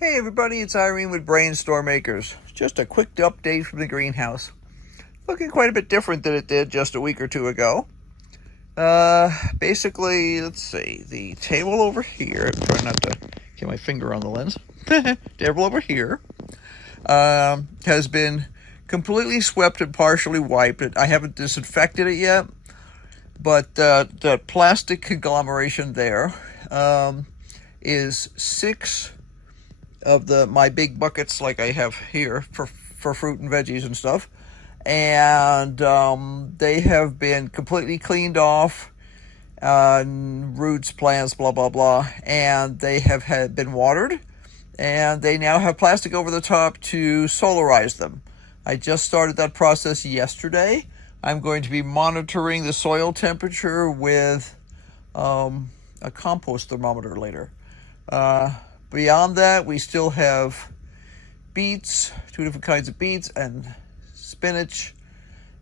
Hey everybody, it's Irene with BrainStormAcres. Just a quick update from the greenhouse. Looking quite a bit different than it did just a week or two ago. Basically, let's see, the table over here, I'm trying not to get my finger on the lens. Table over here has been completely swept and partially wiped. I haven't disinfected it yet, but the plastic conglomeration there is 6 of my big buckets like I have here for fruit and veggies and stuff, and they have been completely cleaned off, roots, plants, blah blah blah, and they have been watered, and they now have plastic over the top to solarize them. I just started that process yesterday. I'm going to be monitoring the soil temperature with a compost thermometer later. Beyond that, we still have beets, 2 different kinds of beets, and spinach,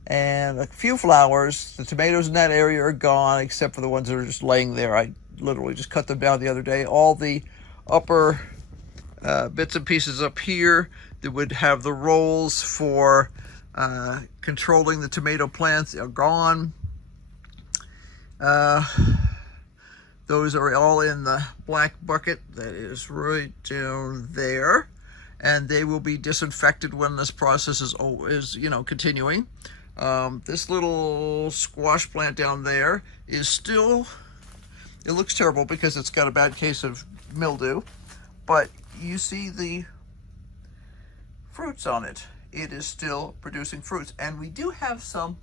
and a few flowers. The tomatoes in that area are gone, except for the ones that are just laying there. I literally just cut them down the other day. All the upper bits and pieces up here that would have the rolls for controlling the tomato plants are gone. Those are all in the black bucket that is right down there, and they will be disinfected when this process is continuing. This little squash plant down there is still, it looks terrible because it's got a bad case of mildew, but you see the fruits on it. It is still producing fruits, and we do have some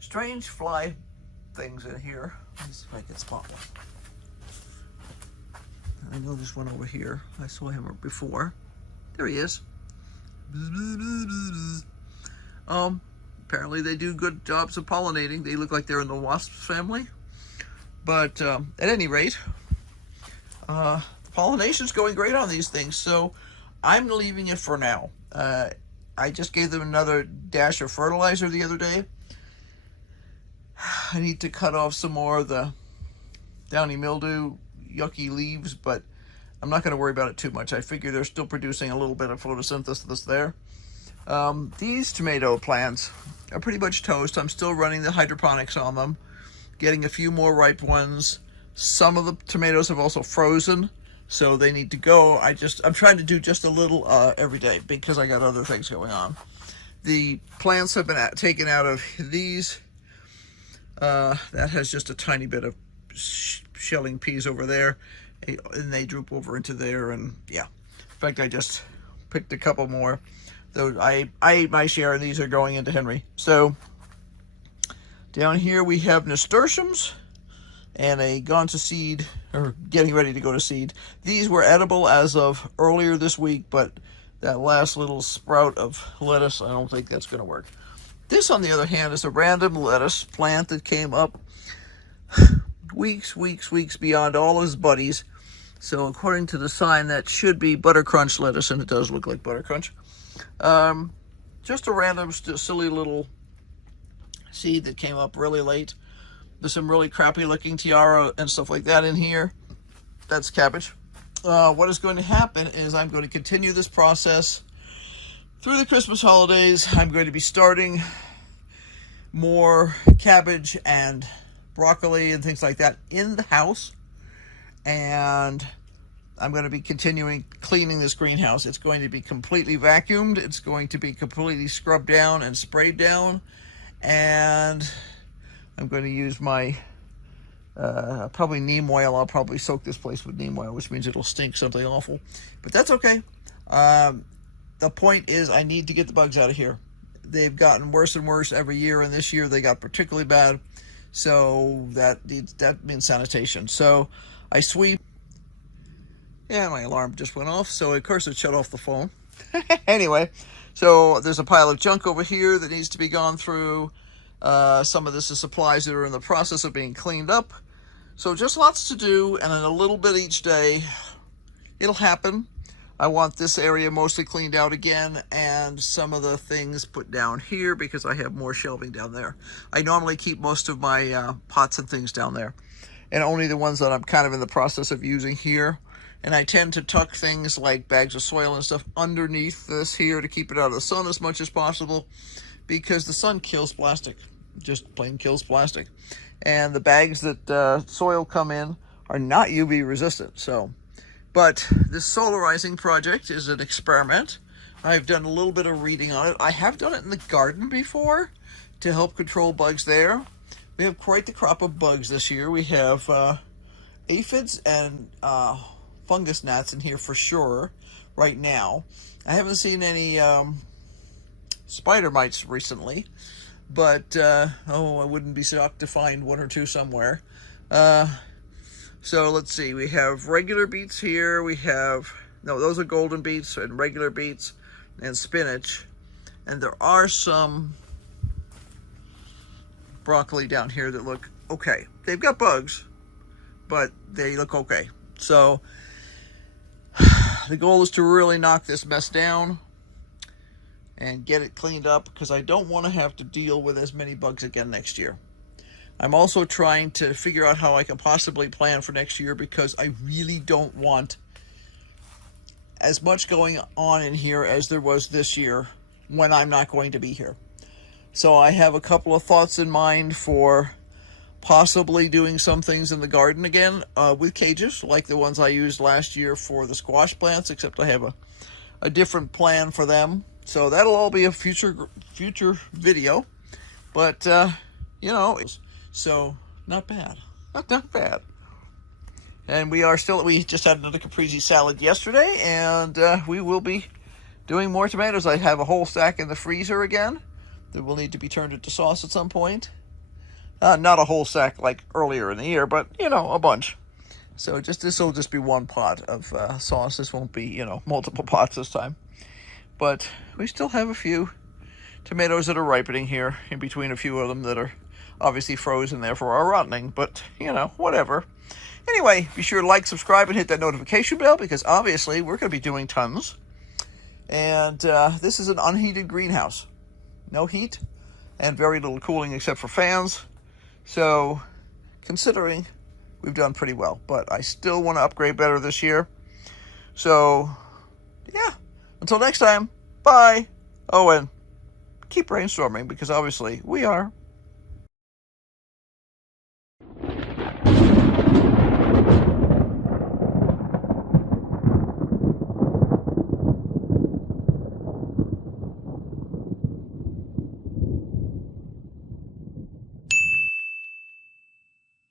strange fly things in here. Let's see if I can spot one. I know there's one over here. I saw him before. There he is. Apparently they do good jobs of pollinating. They look like they're in the wasp family. But at any rate, pollination's going great on these things, so I'm leaving it for now. I just gave them another dash of fertilizer the other day. I need to cut off some more of the downy mildew, yucky leaves, but I'm not going to worry about it too much. I figure they're still producing a little bit of photosynthesis there. These tomato plants are pretty much toast. I'm still running the hydroponics on them, getting a few more ripe ones. Some of the tomatoes have also frozen, so they need to go. I'm trying to do just a little every day because I got other things going on. The plants have been taken out of these. That has just a tiny bit of shelling peas over there, and they droop over into there, and yeah. In fact, I just picked a couple more. Though I ate my share, and these are going into Henry. So down here we have nasturtiums and a gone to seed, or getting ready to go to seed. These were edible as of earlier this week, but that last little sprout of lettuce, I don't think that's going to work. This, on the other hand, is a random lettuce plant that came up weeks beyond all his buddies. So according to the sign, that should be buttercrunch lettuce, and it does look like buttercrunch. Just a random silly little seed that came up really late. There's some really crappy looking tiara and stuff like that in here. That's cabbage. What is going to happen is I'm going to continue this process through the Christmas holidays. I'm going to be starting more cabbage and broccoli and things like that in the house, and I'm going to be continuing cleaning this greenhouse. It's going to be completely vacuumed. It's going to be completely scrubbed down and sprayed down, and I'm going to use my probably neem oil. I'll probably soak this place with neem oil, which means it'll stink something awful, but that's okay. The point is, I need to get the bugs out of here. They've gotten worse and worse every year, and this year they got particularly bad. So that means sanitation. So I sweep. Yeah, my alarm just went off, so of course it shut off the phone. Anyway, so there's a pile of junk over here that needs to be gone through. Some of this is supplies that are in the process of being cleaned up. So just lots to do, and then a little bit each day. It'll happen. I want this area mostly cleaned out again, and some of the things put down here because I have more shelving down there. I normally keep most of my pots and things down there, and only the ones that I'm kind of in the process of using here. And I tend to tuck things like bags of soil and stuff underneath this here to keep it out of the sun as much as possible, because the sun kills plastic, just plain kills plastic. And the bags that soil come in are not UV resistant. So, but this solarizing project is an experiment. I've done a little bit of reading on it. I have done it in the garden before to help control bugs there. We have quite the crop of bugs this year. We have aphids and fungus gnats in here for sure right now. I haven't seen any spider mites recently, but I wouldn't be shocked to find one or two somewhere. So let's see, we have regular beets here, we have, no, those are golden beets and regular beets and spinach, and there are some broccoli down here that look okay. They've got bugs, but they look okay. So the goal is to really knock this mess down and get it cleaned up, because I don't want to have to deal with as many bugs again next year. I'm also trying to figure out how I can possibly plan for next year, because I really don't want as much going on in here as there was this year when I'm not going to be here. So I have a couple of thoughts in mind for possibly doing some things in the garden again with cages, like the ones I used last year for the squash plants, except I have a different plan for them. So that'll all be a future video. But, you know, so not bad. Not bad. And we just had another caprese salad yesterday, and we will be doing more tomatoes. I have a whole stack in the freezer again that will need to be turned into sauce at some point. Not a whole sack like earlier in the year, but, you know, a bunch. So this will just be one pot of sauce. This won't be, you know, multiple pots this time. But we still have a few tomatoes that are ripening here, in between a few of them that are obviously frozen, therefore are rotting. But, you know, whatever. Anyway, be sure to like, subscribe, and hit that notification bell, because obviously we're going to be doing tons. And this is an unheated greenhouse. No heat and very little cooling except for fans. So, considering, we've done pretty well. But I still want to upgrade better this year. So, yeah. Until next time, bye. Oh, and keep brainstorming, because obviously we are.